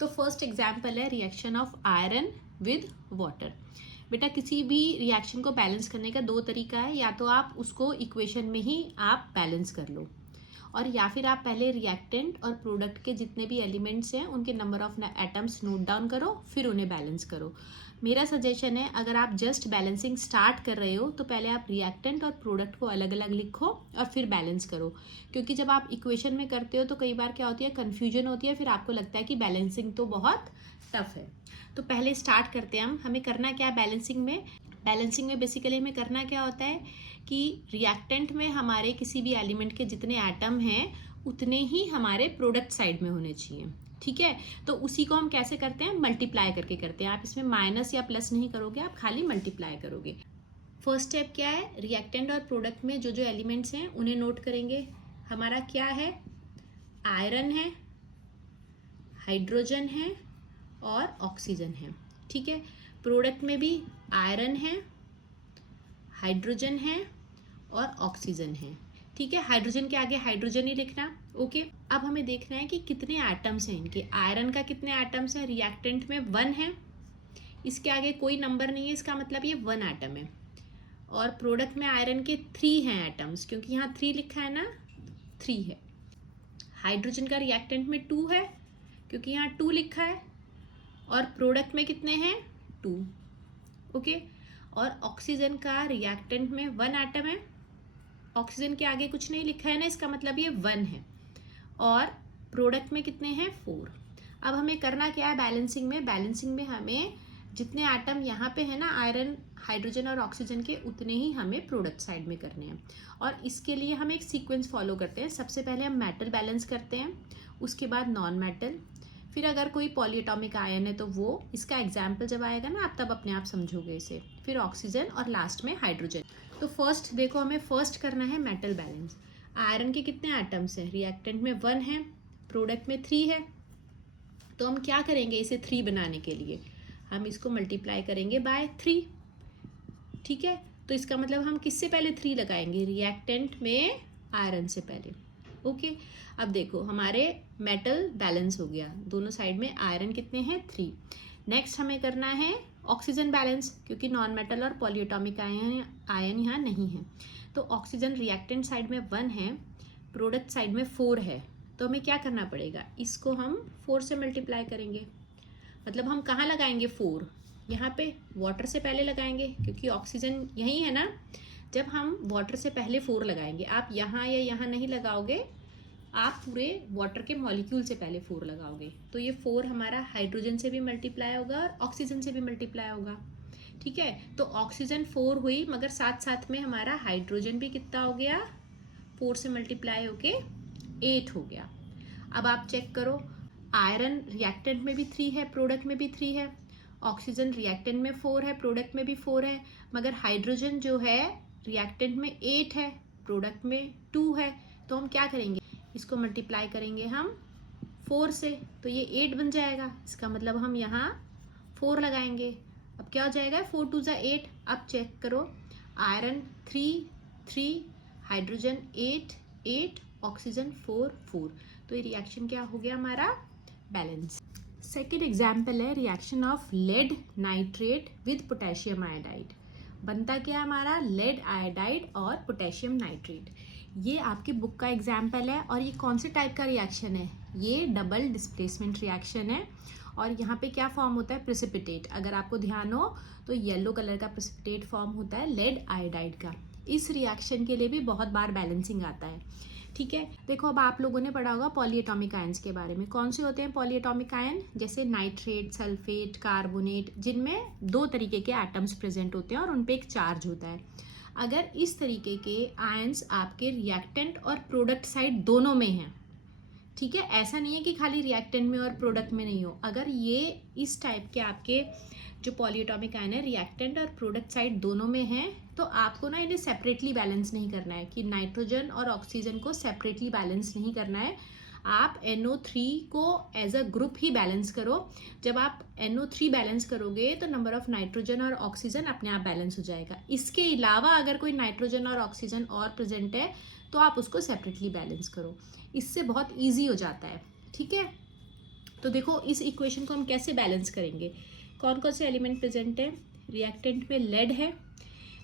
तो first example है reaction of iron with water. बेटा किसी भी रिएक्शन को बैलेंस करने का दो तरीका है, या तो आप उसको इक्वेशन में ही आप बैलेंस कर लो, और या फिर आप पहले रिएक्टेंट और प्रोडक्ट के जितने भी एलिमेंट्स हैं उनके number of atoms note down करो, फिर उन्हें बैलेंस करो। मेरा सजेशन है, अगर आप जस्ट बैलेंसिंग स्टार्ट कर रहे हो तो पहले आप रिएक्टेंट और प्रोडक्ट को अलग अलग लिखो और फिर बैलेंस करो, क्योंकि जब आप इक्वेशन में करते हो तो कई बार क्या होती है, कन्फ्यूजन होती है, फिर आपको लगता है कि बैलेंसिंग तो बहुत टफ है। तो पहले स्टार्ट करते हैं हमें करना क्या है बैलेंसिंग में। बैलेंसिंग में बेसिकली हमें करना क्या होता है कि रिएक्टेंट में हमारे किसी भी एलिमेंट के जितने एटम हैं उतने ही हमारे प्रोडक्ट साइड में होने चाहिए, ठीक है। तो उसी को हम कैसे करते हैं, मल्टीप्लाई करके करते हैं। आप इसमें माइनस या प्लस नहीं करोगे, आप खाली मल्टीप्लाई करोगे। फर्स्ट स्टेप क्या है, रिएक्टेंट और प्रोडक्ट में जो जो एलिमेंट्स हैं उन्हें नोट करेंगे। हमारा क्या है, आयरन है, हाइड्रोजन है और ऑक्सीजन है, ठीक है। प्रोडक्ट में भी आयरन है, हाइड्रोजन है और ऑक्सीजन है, ठीक है। हाइड्रोजन के आगे हाइड्रोजन ही लिखना, ओके। अब हमें देखना है कि कितने एटम्स हैं इनके। आयरन का कितने एटम्स हैं, रिएक्टेंट में 1 है, इसके आगे कोई नंबर नहीं है, इसका मतलब ये 1 एटम है। और प्रोडक्ट में आयरन के 3 हैं एटम्स, क्योंकि यहाँ 3 लिखा है ना, 3 है। हाइड्रोजन का रिएक्टेंट में 2 है, क्योंकि यहाँ 2 लिखा है। और प्रोडक्ट में कितने हैं, 2, ओके। और ऑक्सीजन का रिएक्टेंट में 1 एटम है, ऑक्सीजन के आगे कुछ नहीं लिखा है ना, इसका मतलब ये 1 है। और प्रोडक्ट में कितने हैं, 4। अब हमें करना क्या है बैलेंसिंग में। बैलेंसिंग में हमें जितने एटम यहाँ पे है ना आयरन, हाइड्रोजन और ऑक्सीजन के, उतने ही हमें प्रोडक्ट साइड में करने हैं। और इसके लिए हम एक सीक्वेंस फॉलो करते हैं। सबसे पहले हम मेटल बैलेंस करते हैं, उसके बाद नॉन मेटल, फिर अगर कोई पॉलीएटॉमिक आयन है तो वो, इसका एग्जाम्पल जब आएगा ना आप तब अपने आप समझोगे इसे, फिर ऑक्सीजन और लास्ट में हाइड्रोजन। तो फर्स्ट देखो, हमें फर्स्ट करना है मेटल बैलेंस। आयरन के कितने एटम्स हैं, रिएक्टेंट में 1 है, प्रोडक्ट में 3 है। तो हम क्या करेंगे, इसे 3 बनाने के लिए हम इसको मल्टीप्लाई करेंगे बाय 3, ठीक है। तो इसका मतलब हम किससे पहले 3 लगाएंगे, रिएक्टेंट में आयरन से पहले, ओके। अब देखो हमारे मेटल बैलेंस हो गया, दोनों साइड में आयरन कितने हैं, 3। नेक्स्ट हमें करना है ऑक्सीजन बैलेंस, क्योंकि नॉन मेटल और पॉलीएटॉमिक आयन यहाँ नहीं है। तो ऑक्सीजन रिएक्टेंट साइड में 1 है, प्रोडक्ट साइड में 4 है। तो हमें क्या करना पड़ेगा, इसको हम 4 से मल्टीप्लाई करेंगे। मतलब हम कहाँ लगाएंगे 4, यहाँ पे वाटर से पहले लगाएंगे, क्योंकि ऑक्सीजन यही है ना। जब हम वाटर से पहले 4 लगाएंगे, आप यहाँ या यहाँ नहीं लगाओगे, आप पूरे वाटर के मॉलिक्यूल से पहले 4 लगाओगे। तो ये 4 हमारा हाइड्रोजन से भी मल्टीप्लाई होगा और ऑक्सीजन से भी मल्टीप्लाई होगा, ठीक है। तो ऑक्सीजन 4 हुई, मगर साथ साथ में हमारा हाइड्रोजन भी कितना हो गया, 4 से मल्टीप्लाई होके 8 हो गया। अब आप चेक करो, आयरन रिएक्टेंट में भी 3 है, प्रोडक्ट में भी 3 है, ऑक्सीजन रिएक्टेंट में 4 है, प्रोडक्ट में भी 4 है, मगर हाइड्रोजन जो है रिएक्टेंट में 8 है, प्रोडक्ट में 2 है। तो हम क्या करेंगे, इसको मल्टीप्लाई करेंगे हम 4 से, तो ये 8 बन जाएगा। इसका मतलब हम यहाँ 4 लगाएंगे। अब क्या हो जाएगा, 4 2 जा 8। अब चेक करो, आयरन 3 3, हाइड्रोजन 8 8, ऑक्सीजन 4 4। तो ये रिएक्शन क्या हो गया, हमारा बैलेंस। सेकेंड एग्जाम्पल है reaction of lead nitrate with potassium iodide. बनता क्या है हमारा, लेड आयोडाइड और पोटेशियम नाइट्रेट। ये आपकी बुक का एग्जाम्पल है। और ये कौन से टाइप का रिएक्शन है, ये डबल डिस्प्लेसमेंट रिएक्शन है। और यहाँ पे क्या फॉर्म होता है, प्रेसिपिटेट। अगर आपको ध्यान हो तो येलो कलर का प्रेसिपिटेट फॉर्म होता है लेड आयोडाइड का। इस रिएक्शन के लिए भी बहुत बार बैलेंसिंग आता है, ठीक है। देखो अब आप लोगों ने पढ़ा होगा पॉलीएटॉमिक आयंस के बारे में। कौन से होते हैं पॉलीएटॉमिक आयन, जैसे नाइट्रेट, सल्फेट, कार्बोनेट, जिनमें 2 तरीके के एटम्स प्रेजेंट होते हैं और उन पे एक चार्ज होता है। अगर इस तरीके के आयंस आपके रिएक्टेंट और प्रोडक्ट साइड दोनों में हैं, ठीक है, ऐसा नहीं है कि खाली रिएक्टेंट में और प्रोडक्ट में नहीं हो। अगर ये इस टाइप के आपके जो पॉलीएटॉमिक आयन है रिएक्टेंट और प्रोडक्ट साइड दोनों में हैं, तो आपको ना इन्हें सेपरेटली बैलेंस नहीं करना है, कि नाइट्रोजन और ऑक्सीजन को सेपरेटली बैलेंस नहीं करना है। आप NO3 को एज अ ग्रुप ही बैलेंस करो। जब आप NO3 बैलेंस करोगे तो नंबर ऑफ नाइट्रोजन और ऑक्सीजन अपने आप बैलेंस हो जाएगा। इसके अलावा अगर कोई नाइट्रोजन और ऑक्सीजन और प्रेजेंट है तो आप उसको सेपरेटली बैलेंस करो, इससे बहुत ईजी हो जाता है, ठीक है। तो देखो इस इक्वेशन को हम कैसे बैलेंस करेंगे, कौन कौन से एलिमेंट प्रेजेंट है, रिएक्टेंट में लेड है।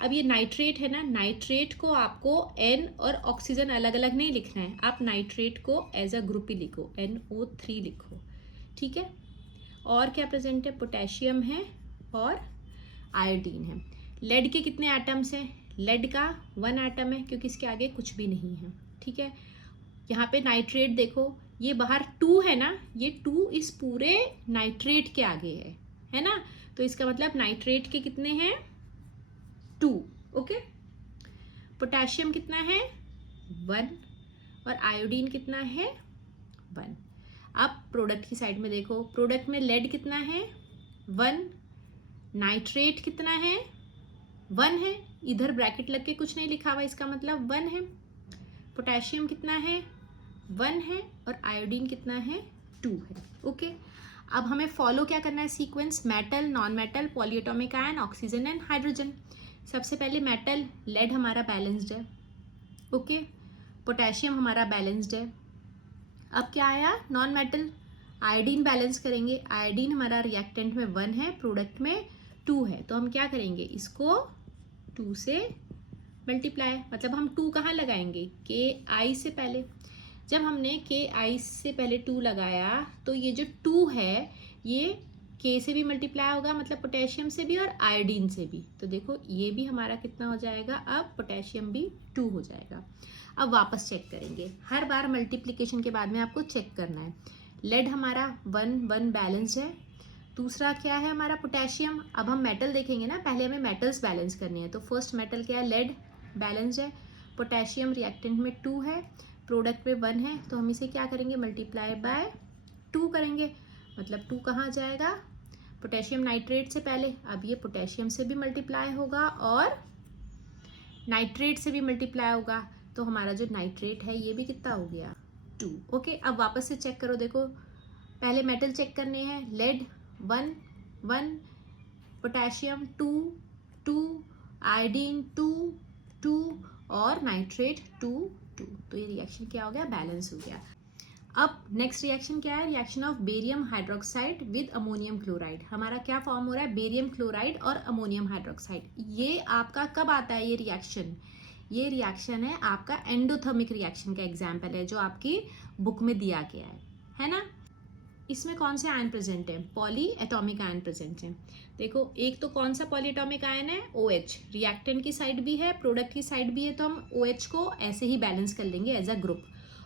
अब ये नाइट्रेट है ना, नाइट्रेट को आपको N और ऑक्सीजन अलग अलग नहीं लिखना है, आप नाइट्रेट को एज अ ग्रुप ही लिखो, NO3 लिखो, ठीक है। और क्या प्रेजेंट है, पोटेशियम है और आयोडीन है। लेड के कितने एटम्स हैं, लेड का 1 एटम है क्योंकि इसके आगे कुछ भी नहीं है, ठीक है। यहाँ पे नाइट्रेट देखो, ये बाहर 2 है ना, ये 2 इस पूरे नाइट्रेट के आगे है ना, तो इसका मतलब नाइट्रेट के कितने हैं, 2, ओके। पोटेशियम कितना है, 1, और आयोडीन कितना है, 1। अब प्रोडक्ट की साइड में देखो, प्रोडक्ट में लेड कितना है, 1, नाइट्रेट कितना है, 1 है, इधर ब्रैकेट लग के कुछ नहीं लिखा हुआ, इसका मतलब 1 है। पोटेशियम कितना है, 1 है, और आयोडीन कितना है, 2 है, ओके। अब हमें फॉलो क्या करना है, sequence, metal, non metal, polyatomic ion, oxygen and hydrogen. सबसे पहले मेटल, लेड हमारा बैलेंस्ड है, ओके। पोटेशियम हमारा बैलेंस्ड है। अब क्या आया, नॉन मेटल, आयोडीन बैलेंस करेंगे। आयोडीन हमारा रिएक्टेंट में 1 है, प्रोडक्ट में 2 है, तो हम क्या करेंगे, इसको 2 से मल्टीप्लाई, मतलब हम 2 कहाँ लगाएंगे, KI से पहले। जब हमने KI से पहले 2 लगाया तो ये जो 2 है ये K से भी मल्टीप्लाई होगा, मतलब पोटेशियम से भी और आयोडीन से भी। तो देखो ये भी हमारा कितना हो जाएगा, अब पोटेशियम भी 2 हो जाएगा। अब वापस चेक करेंगे, हर बार मल्टीप्लिकेशन के बाद में आपको चेक करना है। लेड हमारा 1 बैलेंस है। दूसरा क्या है हमारा, पोटेशियम। अब हम मेटल देखेंगे ना, पहले हमें मेटल्स बैलेंस करनी है, तो फर्स्ट मेटल क्या है, लेड बैलेंस है। पोटेशियम रिएक्टेंट में 2 है, प्रोडक्ट में 1 है, तो हम इसे क्या करेंगे, मल्टीप्लाई बाय 2 करेंगे, मतलब 2 कहाँ जाएगा, पोटेशियम नाइट्रेट से पहले। अब ये पोटेशियम से भी मल्टीप्लाई होगा और नाइट्रेट से भी मल्टीप्लाई होगा, तो हमारा जो नाइट्रेट है ये भी कितना हो गया, 2, ओके। अब वापस से चेक करो, देखो पहले मेटल चेक करने हैं, लेड 1, पोटेशियम 2, आयोडीन 2 और नाइट्रेट 2, तो ये रिएक्शन क्या हो गया, बैलेंस हो गया। अब नेक्स्ट रिएक्शन क्या है, reaction of barium hydroxide with ammonium chloride. हमारा क्या फॉर्म हो रहा है, बेरियम क्लोराइड और अमोनियम हाइड्रोक्साइड। ये आपका कब आता है, ये रिएक्शन है आपका एंडोथर्मिक रिएक्शन का एग्जाम्पल है, जो आपकी बुक में दिया गया है ना। इसमें कौन से आयन प्रेजेंट है, पॉली एटॉमिक आयन प्रेजेंट है। देखो एक तो कौन सा पॉली एटॉमिक आयन है, OH, रिएक्टेंट की साइड भी है, प्रोडक्ट की साइड भी है, तो हम OH को ऐसे ही बैलेंस कर लेंगे एज अ ग्रुप।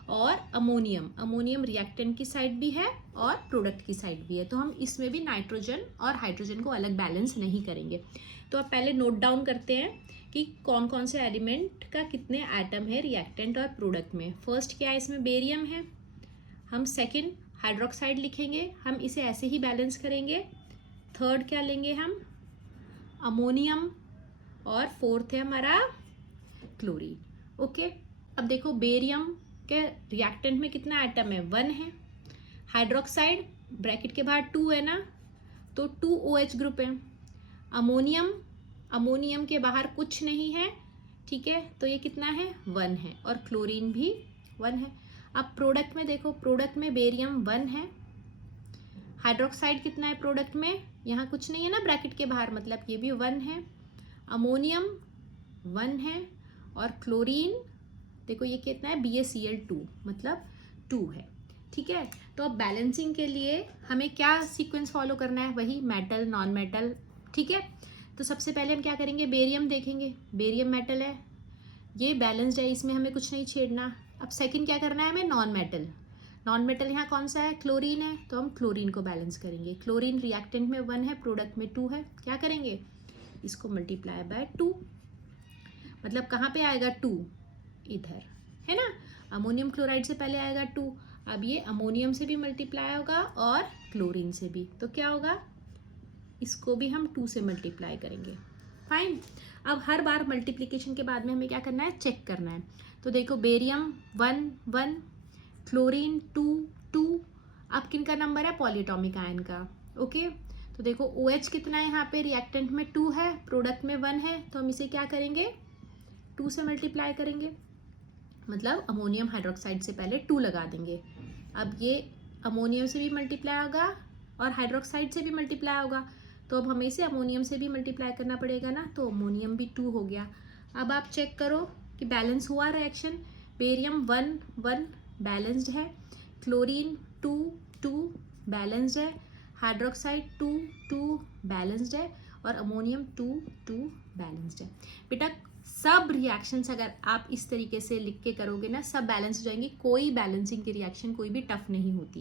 और अमोनियम रिएक्टेंट की साइड भी है और प्रोडक्ट की साइड भी है, तो हम इसमें भी नाइट्रोजन और हाइड्रोजन को अलग बैलेंस नहीं करेंगे। तो आप पहले नोट डाउन करते हैं कि कौन कौन से एलिमेंट का कितने एटम है रिएक्टेंट और प्रोडक्ट में। फर्स्ट क्या है, इसमें बेरियम है, हम सेकेंड हाइड्रोक्साइड लिखेंगे, हम इसे ऐसे ही बैलेंस करेंगे। थर्ड क्या लेंगे हम, अमोनियम, और फोर्थ है हमारा क्लोरीन, ओके। अब देखो बेरियम के रिएक्टेंट में कितना एटम है, 1 है। हाइड्रोक्साइड ब्रैकेट के बाहर 2 है ना, तो 2 OH ग्रुप है। अमोनियम के बाहर कुछ नहीं है, ठीक है, तो ये कितना है, 1 है, और क्लोरीन भी 1 है। अब प्रोडक्ट में देखो, प्रोडक्ट में बेरियम 1 है, हाइड्रोक्साइड कितना है प्रोडक्ट में, यहाँ कुछ नहीं है ना ब्रैकेट के बाहर, मतलब ये भी 1 है। अमोनियम 1 है, और क्लोरीन देखो ये कितना है, BaCl2, मतलब 2 है, ठीक है। तो अब बैलेंसिंग के लिए हमें क्या सीक्वेंस फॉलो करना है, वही मेटल, नॉन मेटल, ठीक है। तो सबसे पहले हम क्या करेंगे, बेरियम देखेंगे, बेरियम मेटल है, ये बैलेंस्ड है, इसमें हमें कुछ नहीं छेड़ना। अब सेकंड क्या करना है हमें, नॉन मेटल यहाँ कौन सा है, क्लोरीन है, तो हम क्लोरीन को बैलेंस करेंगे। क्लोरीन रिएक्टेंट में 1 है, प्रोडक्ट में 2 है, क्या करेंगे, इसको मल्टीप्लाई बाय 2, मतलब कहाँ पे आएगा 2, इधर है ना। अमोनियम क्लोराइड से पहले आएगा 2, अब ये अमोनियम से भी मल्टीप्लाई होगा और क्लोरीन से भी, तो क्या होगा, इसको भी हम 2 से मल्टीप्लाई करेंगे, फाइन। अब हर बार मल्टीप्लिकेशन के बाद में हमें क्या करना है, चेक करना है। तो देखो बेरियम 1, क्लोरीन 2, अब किन का नंबर है, पॉलीएटॉमिक आयन का, ओके। तो देखो OH कितना है यहाँ पे, रिएक्टेंट में 2 है, प्रोडक्ट में 1 है, तो हम इसे क्या करेंगे, 2 से मल्टीप्लाई करेंगे, मतलब अमोनियम हाइड्रोक्साइड से पहले 2 लगा देंगे। अब ये अमोनियम से भी मल्टीप्लाई होगा और हाइड्रोक्साइड से भी मल्टीप्लाई होगा, तो अब हमें इसे अमोनियम से भी मल्टीप्लाई करना पड़ेगा ना, तो अमोनियम भी 2 हो गया। अब आप चेक करो कि बैलेंस हुआ रिएक्शन। बेरियम 1 1 बैलेंस्ड है, क्लोरीन 2 2 बैलेंस्ड है, हाइड्रोक्साइड 2 2 बैलेंस्ड है और अमोनियम 2 2 बैलेंस्ड है। बेटा सब रिएक्शंस अगर आप इस तरीके से लिख के करोगे ना, सब बैलेंस हो जाएंगी, कोई बैलेंसिंग की रिएक्शन कोई भी टफ नहीं होती।